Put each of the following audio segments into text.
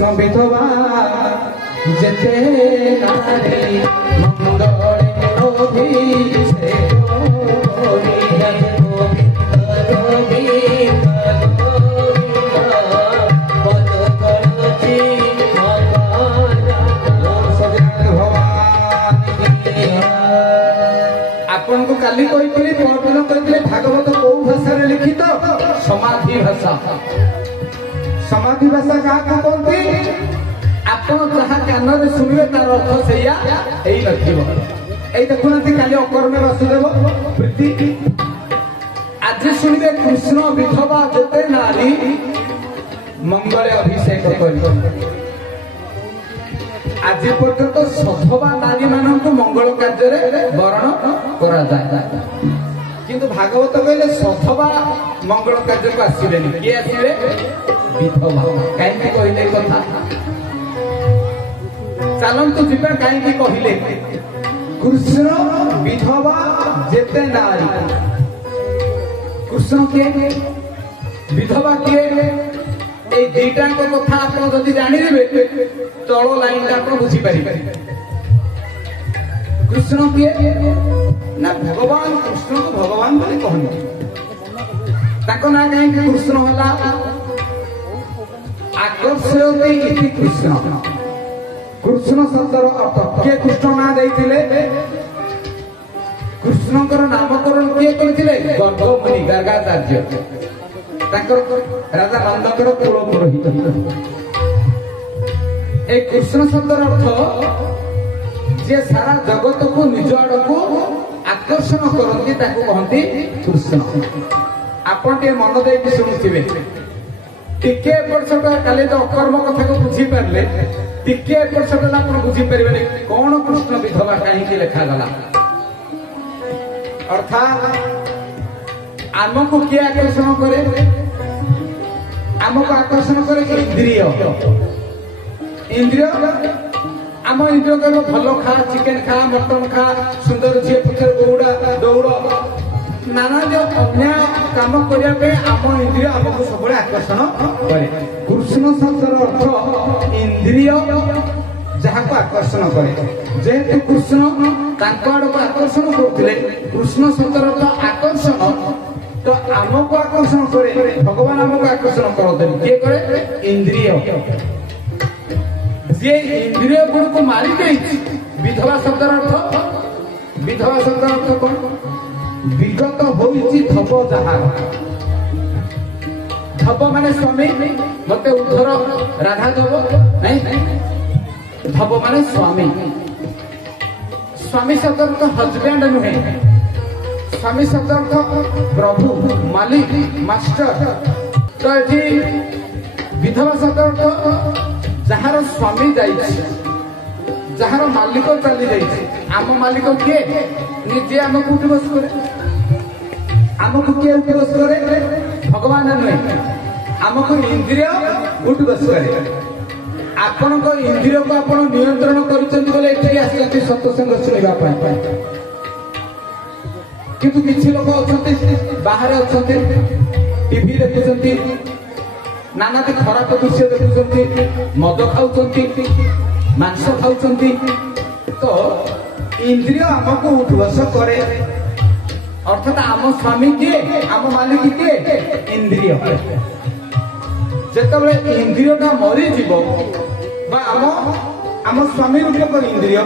कृष्ण विधवा जेते नारी मंगले अभिषेक आपन को काली कही परदिन कही भागवत कौ भाषा लिखित समाधि भाषा समाधि भाषा क्या कहते आप जहाँ कान शुणे तार अर्थ से देखुना काली अकर्मे वासुदेव प्रीति आज शुणे कृष्ण विधवा जेते नारी मंगले अभिषेक कर आज पर्यंत सधवा नारी मानक मंगल कार्य वरण करा जाए किंतु भागवत कहले सधवा मंगल कार्य को आसबे किए आसबे विधवा कहीं कहले कथा चलतु जीवा कहीं कहले कृष्ण विधवा जेते नारी कृष्ण किए विधवा किए ए दुईटा कथा आप जानिदेवे तल लाइन आप बुझीपारे कृष्ण किए ना भगवान कृष्ण को भगवान बोले कहते ना कहीं कृष्ण है आकर्षयते इति कृष्ण कृष्ण शब्दर अर्थ किए कृष्ण ना देते कृष्णकर नामकरण किए करते गर्भमुनि गर्गाचार्य राजा नंदकर कुल पुरोहित ए कृष्ण शब्दर अर्थ जे सारा जगत को निज आड़ को आकर्षण करती कहती कृष्ण आपन टे मन दे शुणुवे टिके एपट काली तो अकर्म कथा को बुझी पारे टिके एपट आप बुझी पारे कौन कृष्ण विधवा कहीं लिखागला अर्थात आमको किए आकर्षण करे आमको आकर्षण करे इंद्रिय इंद्रिय आम इंद्रिय कह भल खा चिकेन खा मटन खा सुंदर झील पक्षर दौड़ा दौड़ नाना जो अन्य काम करने आम इंद्रिय आमको सब आकर्षण करे कृष्ण शब्दर अर्थ इंद्रिय जहाँ को आकर्षण करे जेहेतु कृष्ण आड़ को आकर्षण करते कृष्ण शब्दर अर्थ आकर्षण तो आमको आकर्षण करे भगवान आमको आकर्षण करते किए करे इंद्रिय जे इंद्रिय गुण को मारी दे विधवा शब्द अर्थ कौन विगत होइछि धप जहार धप माने स्वामी मते उद्धर राधा देव नहीं धप माने स्वामी स्वामी शब्द अर्थ हजबैंड नुहे स्वामी शब्द अर्थ प्रभु मालिक मास्टर तो ये विधवा शब्द अर्थ जार स्वामी जार मालिक चली जाइए आम मालिक किए निजे आमको उठी बस करे आमको किए उठी बस करे भगवान नुहे आमको इंद्रिय उठी बस करे आपण इंद्रिय को आप नियंत्रण कर सत्संग शुणा किंतु किसी लोक अच्छा बाहर अच्छा टीवी देखुं नाना खराब दृश्य देखुं मद खाऊं मांस खाऊं तो इंद्रिय आमको उठबस करे अर्थात आम स्वामी किए आम मालिक किए इंद्रिय जिते इंद्रियटा मरीज आम स्वामी रूपक इंद्रिय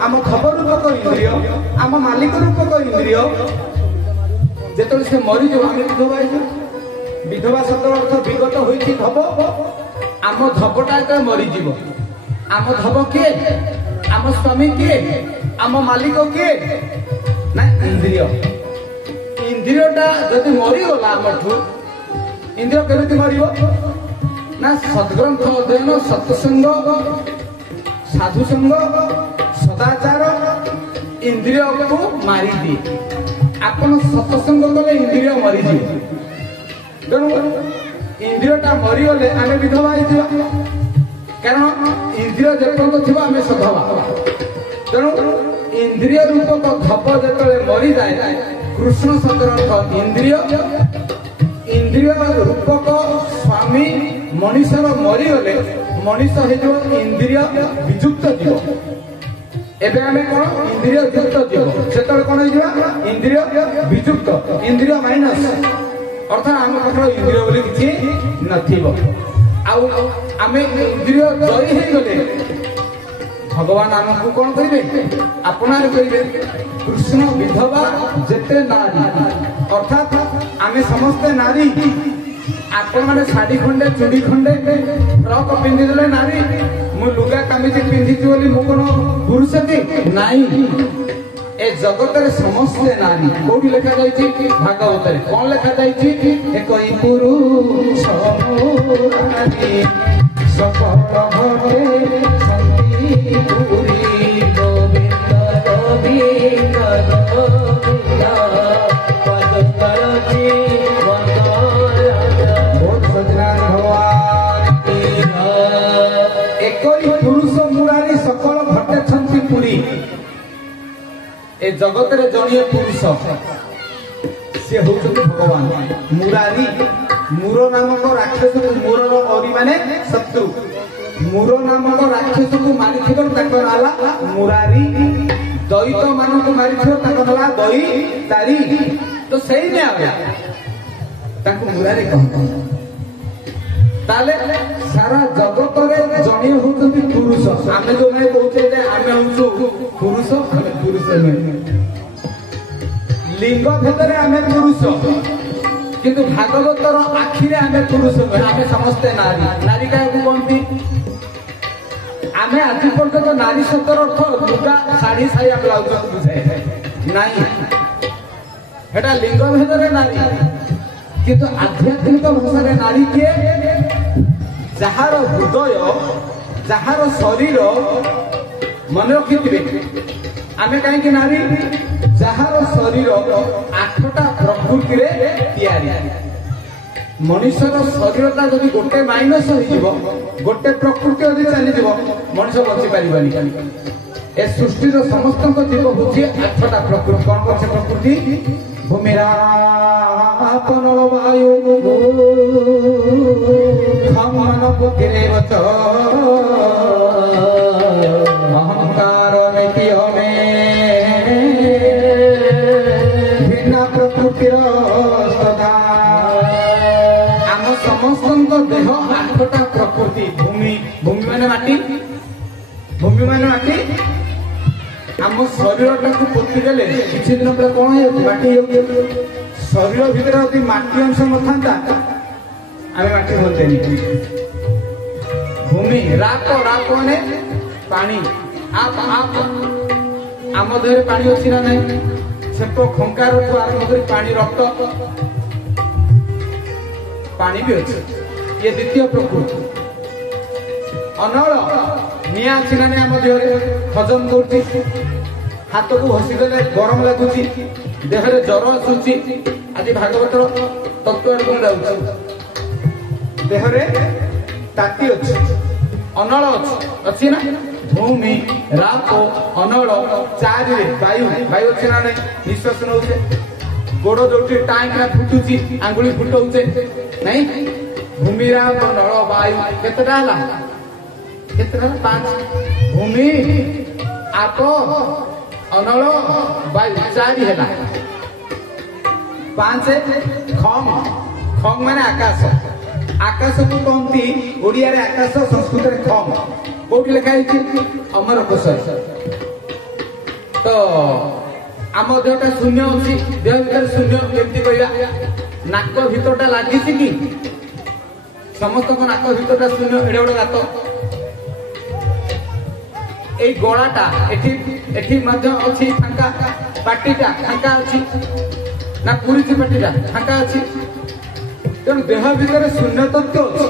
आम खबर रूपक इंद्रिय आम मालिक रूपक इंद्रिय जिते से मरीज आम विधवा विधवा शब्द अर्थ विगत होती धप आम धपटा मरीज आम धप किए आम स्वामी किए आम मालिक किए ना इंद्रिय इंद्रियटा जदि मरीगला आमठू इंद्रिय केमिति मरिब ना सद्ग्रंथ अध्ययन सत्संग साधु संग सदाचार इंद्रिय को मारी दिए आपन सत्संग कले इंद्रिय मरीजी तेणु इंद्रियटा मरीगले आम विधवा कारण इंद्रिय जेपर्यंत थी आम सधवा तेणु इंद्रिय रूपक धप जो मरी जाए कृष्ण शब्द अर्थ इंद्रिय इंद्रिय रूपक स्वामी मनुष्यर मरीगले मनुष्य हो इंद्रिय विजुक्त जीव एबे आमे कोन इंद्रिय युक्त जीव सेतल कोन हो इंद्रिय विजुक्त इंद्रिय माइनस अर्थात आम पाखर इंद्रिय बोली किछि नथिबो आउ आमे इंद्रिय जय हे गले भगवान आमको कौन करेंगे अपनार करेंगे कृष्ण विधवा जेते नारी अर्थात आमे समस्ते नारी आपण माने साड़ी खंडे चूड़ी खंडे फ्रॉक पिंधि देले नारी मु लुगा कामिज पिंधि बोली मु कोन पुरुष के नाही ए जगत रे समस्ते नारी कोठी लिखा जाई छी भागवत रे कोन लिखा जाई छी एकई पुरुष नारी सकल भटे संति पुरी गोविंद गोविंद गोविंद पद करछि बहुत सजनान भगवान एकई पुरुष मुरारी सकल भटे संति पुरी ए जगत रे जणिए पुरुष से होचନ୍ତି भगवान मुरारी मूर नामक राक्षस को मूर औरी माने शत्रु मूर नामक राक्षस को मारी थिबो ताको नाला मुरारी दैत मान को मारी थिबो ताको नाला दई तारी तो सही ने आवे ताको मुरारी कहतो ताले सारा जगत रे जणी होचନ୍ତି पुरुष आमे जो मैं कहते जे आमे होचु पुरुष आमे पुरुष नहीं लिंग भेदरे आमे पुरुष किंतु भागवतर आखिरे आमे पुरुष आमे समस्ते नारी नारी का कहती आमे आज पर्यंत नारी शब्दर अर्थ लुगा साड़ी साया ब्लाउज को बुझाए नहीं हेटा लिंग भेदरे नारी किंतु आध्यात्मिक भाषा नारी किए जहार हृदय जहार शरीर मन रखिथिबे आमे कहीं नारी जहार शरीर आठटा प्रकृति रे तैयारी मनुष्यर शरीरटा जदि गोटे माइनस हो गोटे प्रकृति यदि चली मनुष्य बची पारिबानी ए सृष्टि समस्त जीव होची आठटा प्रकृति कौन कौन से प्रकृति भूमिरापन वायु खमन बुद्धिरेवच अहंकार भिन्न प्रकृतिर आम समस्त देह आठटा प्रकृति भूमि भूमि माने माटी भूमि माने माटी आम शरीर टाक पोती देले किछि दिन पर कौन है माटी शरीर भीतर यदि माटी अंश नथा आम माटी होते भूमि राप राप माने पानी आप आप आम देह पानी अच्छी ना नहीं सेप खंकार आरंभ कर पानी रक्त पानी भी अच्छे ये द्वितीय प्रकृति अनल निआ अच्छी ना आम देह हजम कर हाथ को घसीदेले गरम लगुच देह ज्वर आसूची आज भागवत तत्व देह ताती अच्छी अनल अच्छी ना भूमि राप अनल चारि वायु वायु अच्छे ना नहीं निश्वास नौचे गोड़ जो टाइम फुटुची आंगुली फुटौचे नहीं भूमि राप अनल वायु केतटा हला केतटा 5 भूमि आप अनल वायु चारि हला 5 खम खम माने आकाश आकाश को कहती ओडिया रे आकाश संस्कृत रे खम कोठी लिखा है अमर कोश तो आम देहटा शून्य अच्छी देह भीतर शून्य केमती कहला नाक भीतरटा लगी कि समस्त नाक भीतरटा शून्य एडे बड़ गात ए गलाटा एठी मध्य अच्छी फांका पार्टीटा फांका अच्छी ना पूरी पार्टीटा फांका अच्छी तेणु देह भीतर शून्य तत्व अच्छी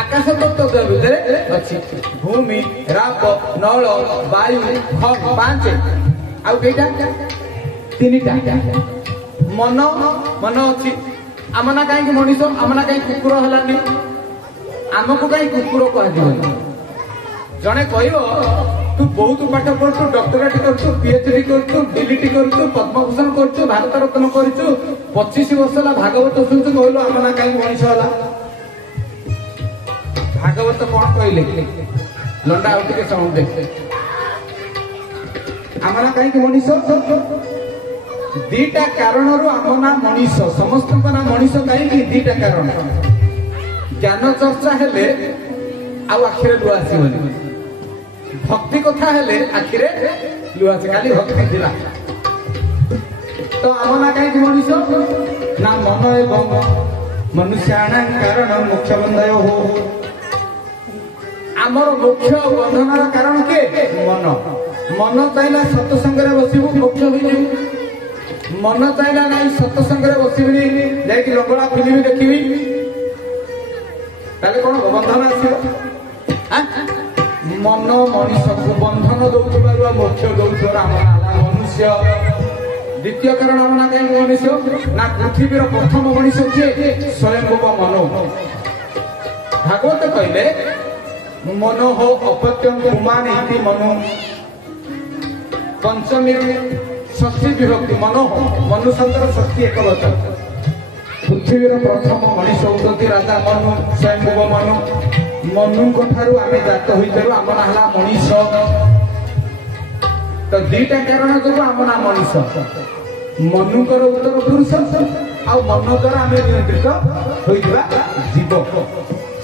आकाश तत्व देह भीतर अच्छी भूमि राप नल वायु खम 5 आउ केटा 3टा मन मन अच्छी आमना कहीं मनीष आमना कहीं कुकुर हलानी आमको कहीं कुकुर कह जड़े कह तू बहुत पाठ पढ़ु डॉक्टरेट कर पीएचडी कर डीलीटी कर पद्मभूषण कर भारत रत्न कर 25 वर्ष है भागवत शुणु कहलु आमना कहीं मनीष है भागवत कौन कहले लंडा आउ टिके साउंड दे आमना कहीं मनीष दीटा कारण आम ना मनीष समस्त ना मनीष कहीं दीटा कारण ज्ञान चर्चा हेले आखिरे लुह आसबनी भक्ति कथा हेले आखिरे लुह आस खाली भक्ति थिला तो आम ना कहीं मनीष ना मन एवं मनुष्याण कारण मोक्ष बंधय हो आमर मोक्ष बंधन कारण के मन मन चाहिए सत्संग बसबू मोक्ष हो मन चाहिए ना सत्संग बसबी जाकि लंगड़ा फिल्म देखी कौन बंधन आस मन मनीष को बंधन दौर मोक्ष दौर आम मनुष्य द्वितीय कारण आम ना कहीं मनीष ना पृथ्वीर प्रथम मनीष किए स्वयं मनो भागवत कहले मनो हो अपत्यम पुमान इति मनो पंचमी षष्ठी विभक्ति मनो हो मनुष्य षष्ठी एक वचन पृथ्वीर प्रथम मनीष होती राजा मनु स्वयं मनु मनु ठारू आम जात होइतरु आम ना हला मनीष तो दीटा कारण जो आम ना मनीष मनुकर उत्तर पुरुष आ मन द्वारा आम नियंत्रित होइतबा जीव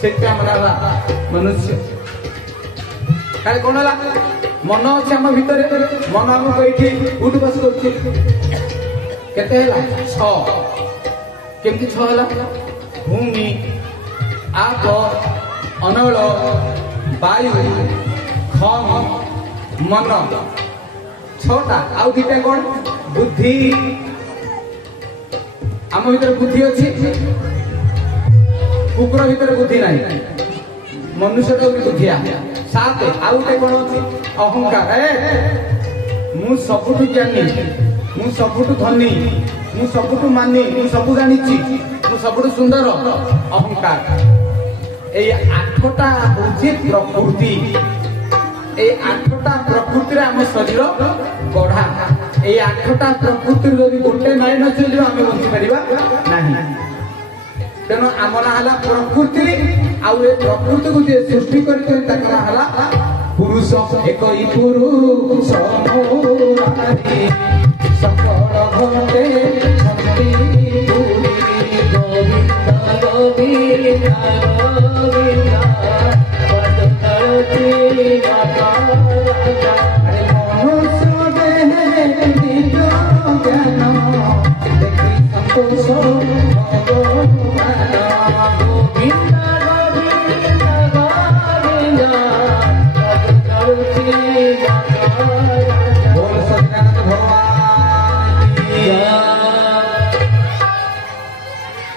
से मनुष्य कहीं कौन है मन अच्छे आम भितर मन आमको ये उठ बस करते केमती छला भूमि आप अनल वायु खम मन छटा आउ दीटा कौन बुद्धि आम भीतर बुद्धि अच्छी कुकुर भीतर बुद्धि ना मनुष्य तो बुद्धिया सात आउ गोटे कौन अच्छी अहंकार मु सबुठु ज्ञानी मु सबुठु धनी मु सबुठु मानी मु सब जानी मु सबुठु सुंदर अहंकार ए आठटा हूँ प्रकृति ए आठटा प्रकृति आम शरीर गढ़ा ए आठटा प्रकृति जदि गोटे नाई न चलिए आम बंची पार ना तेणु आम ना प्रकृति आउ प्रकृति को जी सृष्टि कर पुरुष एक पुरुष सकल घटे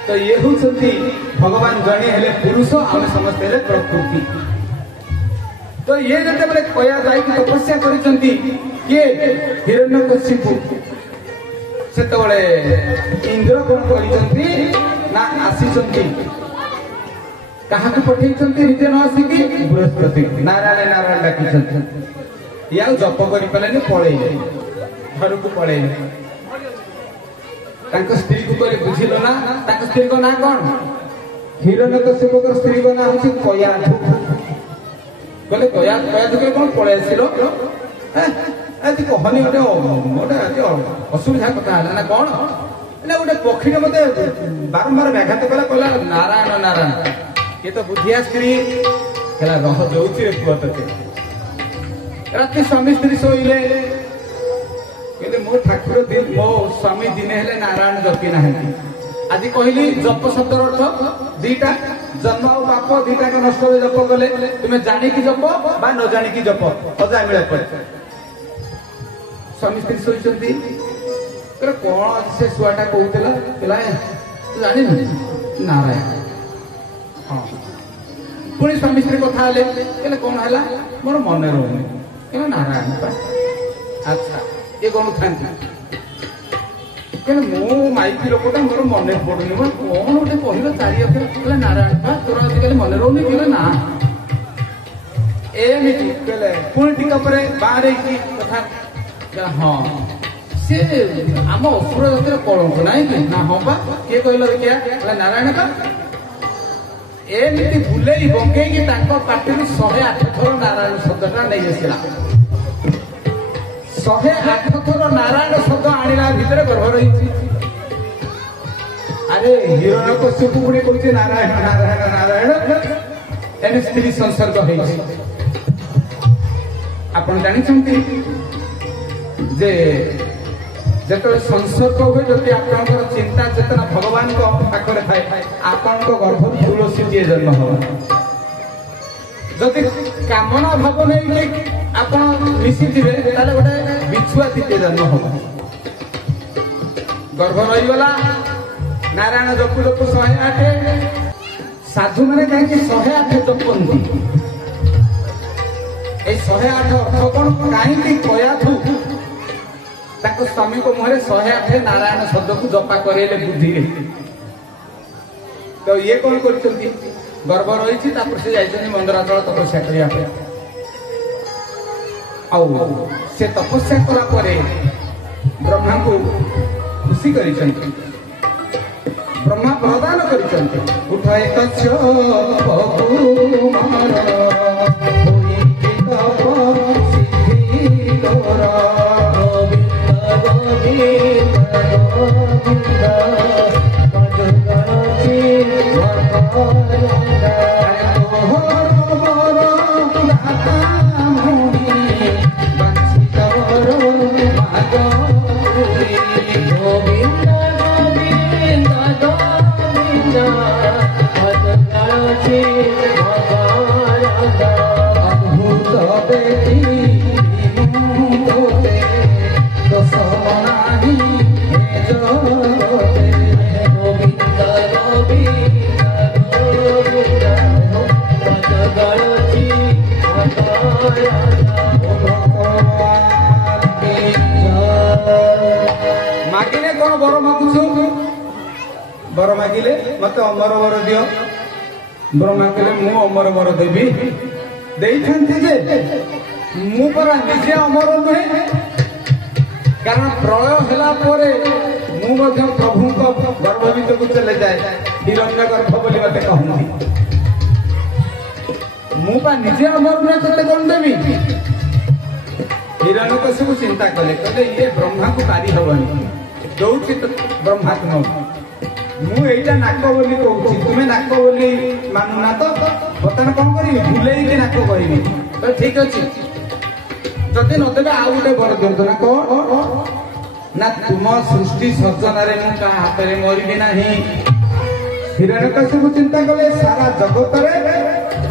तो ये हूँ भगवान जड़े हेले पुरुष आम समस्ते हेले प्रकृति तो ये जब कया जाए तपस्या करिसेंती किए हिरण्यकशिपु सेतबेले इंद्र कौन करिसेंती ना आसीचंती काहाकु पठेइसेंती निजे न आसिकी बृहस्पति नारायण नारायण डाकिसेंती या जप करि पलेनी पळेइले घर को पळेइले तांको स्त्री को करे बुझिलो ना तांको स्त्री को ना कौन हिरण्यकशिपु को स्त्री को ना होची कयाधु कहले कयाधु के कौन पळे आसिलो आज कहनी गोटे गोटे असुविधा कथा है ना कौन ना गोटे पक्षी मत बारंबार व्याघात कला कहला नारायण नारायण ये तो बुद्धिया स्त्री कहला रह जाऊची रे पुआ तके राति स्वामी स्त्री सोइले कहले मो ठाकुर दिन मो स्वामी दिने हेले नारायण जपी ना आज कहली जप शब्द अर्थ दीटा जन्म और पाप दीटा का नष्ट जप कले तुम्हें जानिकी जप बा न जानिकी जप अजा मिले पड़े स्वामी स्त्री सोचती कौन से छुआटा कहूला जानी नारायण हाँ पुणी स्वामी स्त्री कथा कहले कौन है मोर मन रोनी कहले नारायण अच्छा ये कौन था कहले मो माइकी लोकटा मोर मन पड़ुनी मोर कौन गोटे कहल चारि अक्षर कहले नारायण तोर आजिकल मन रोनी कहले ना एमती कहले पुणी टिका पर बाहर कथा हाँ सी आम असुर जातिर कलंक ना कि ना हाँ बा किए कहल देखिया नारायण का एमती बुलेई बंकेई पार्टी 108 थर नारायण शब्दटा नहीं आसला 108 थर नारायण शब्द आणला भितर गर्भ रही अरे हिरण्यकश्यप पुणे कहते नारायण नारायण नारायण एने स्त्री संसर्ग होइछि आपण जानिछंती जे जेतले संसर्ग हुए जति आपनकर चिंता चेतना भगवान को पाखरे थाए आपन को गर्भ तुलसी दिए जन्म हो जति कामना भाव नहीं कि आपण मिसी दिबे ताले गोटे बिछुआ दिए जन्म हो गर्भ रही गला नारायण जपु जपु 108 साधु माने कहीं 108 जपंती ए 108 अर्थ कौन कहीं कयाथु ताको स्वामी को मुहरे 108 नारायण शब्द को जपा करेले बुद्धि रे तो ये कौन करछंती गर्भ रही तापर से जाइछनी मंदराचल तपस्या करिया पे आउ से तपस्या करा परे ब्रह्मा को खुशी करिछंती ब्रह्मा प्रदान करिछंती उठाए तच्छ पकुमार होई किताब सिद्धि तोरा मागिले कौन बर मागुछु बर मागिले मत अमर बर दियो ब्रह्मा कहले मु अमर बर देवी देइथांती जे मु परा निजे अमर नहे कारण प्रलय होला परे मु मध्य प्रभु को गर्भ भीतर को चले जाए हिरण्य गर्भ बोली मते कहंती मु पा निजे अमर नहे तते कोन देवी हिरण्यकश्यप चिंता कले कहले ये ब्रह्मा को पारी हबनी दौची ब्रह्मा को मु एटा नाक बोली कहूची तुमे नाक बोली मानुना तो बतन कौन करी भूलेई के नाक कहबी तो ठीक अछि जदि न देबे आ उटे बर दियंतो ना को ना तुम सृष्टि सर्जन रे मु का हाथ रे मरिबी नाही हिरण्यकश्यप चिंता कले सारा जगत रे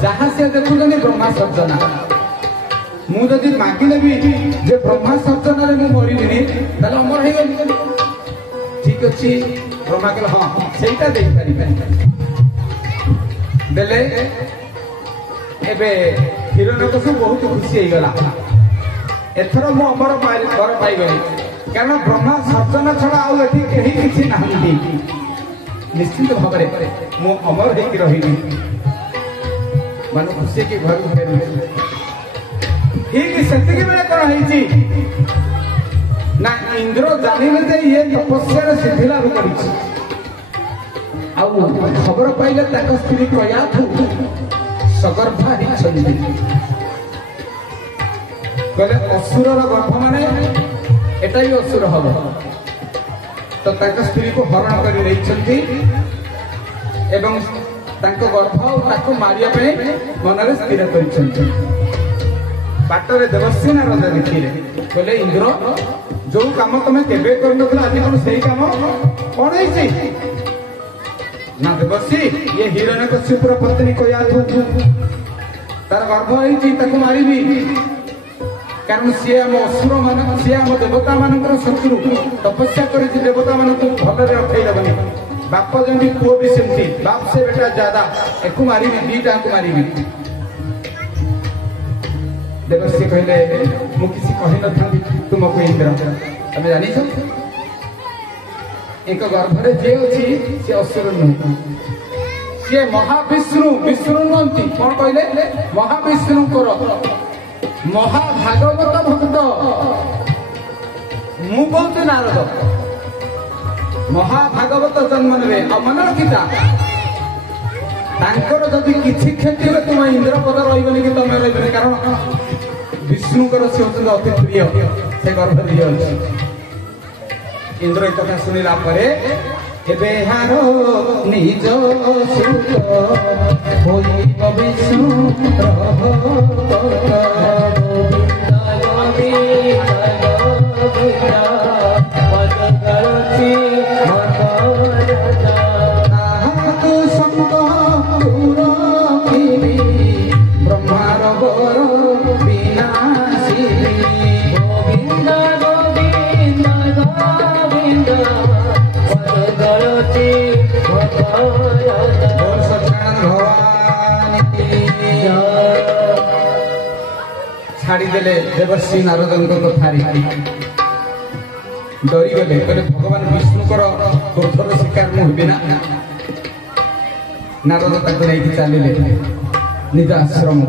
जहां से देखुजनी ब्रह्मा सर्जना मु जदि मागिले भी जे ब्रह्मा सर्जन रे मु मरिबिनी ताले अमर हे गली ठीक अछि ब्रह्मा कहले हां सेटा देई पारी देले एबे हिरण्यकश्यप बहुत खुशी हे गला एथर मु अमर घर पाई गली कारण ब्रह्मा सर्जन छड़ा आ एठी केही किछि नाही निश्चित भाव में मु अमर हे रही मानो खुशी के घर फेरू ठीक सेतिकी बेले कौन है ना इंद्र जानिले जे ये तपस्या सिद्धि लाभ करिछि आउ खबर पाइले ताक स्त्री कयाथु सगर्भा ही छंदी कहले असुरर गर्भ माने एटा ही असुर हबो तो ताक स्त्री को हरण करि रहिछंती एवं ताको गर्भ और ताको मारिया पे मनरे स्थिर करिछंती बाटरे देवसेना राजा देखिले कहले इंद्र जो काम तुम केबे कर नथला आज कोन सही काम कोन है ना देवसी ये हिरण्यकश्यप पत्नी कयाथु तार गर्भ है ताको मारिबी कारण सी आम असुर मान सी आम देवता मानकर शत्रु तपस्या कर देवता मान को भलरे रखई दबनी बाप जमी पुओ भी सेमती बाप से बेटा ज्यादा एकु मारिबी दीटा को मारिबी देवसी कहले मु किसी कहि न था तुमको इंद्र तमे जानि छ एक गर्भ रे जे अछि से असुर न से महाविष्णु विष्णु नंती कोन कहले महाविष्णु कर महाभागवत भक्त मु कहते नारद महाभागवत जन्म ने अमन रखिता तांकर जदि किछि क्षति हुए तुम इंद्रपद रही कि तुम रही कारण विष्णुकर से होते अति प्रिय से गर्भ दिए अच्छी इंद्र एक कथा शुणिला हार निज सुत विष्णु ब्रह्मार बर विनाशी गोविंद गोविंद गोविंद छाड़देले देवर्षि नारद थारी डरीगले कहले भगवान विष्णुकर क्रोधर शिकार मुझे ना नारद ताको नहीं चलिए निज आश्रम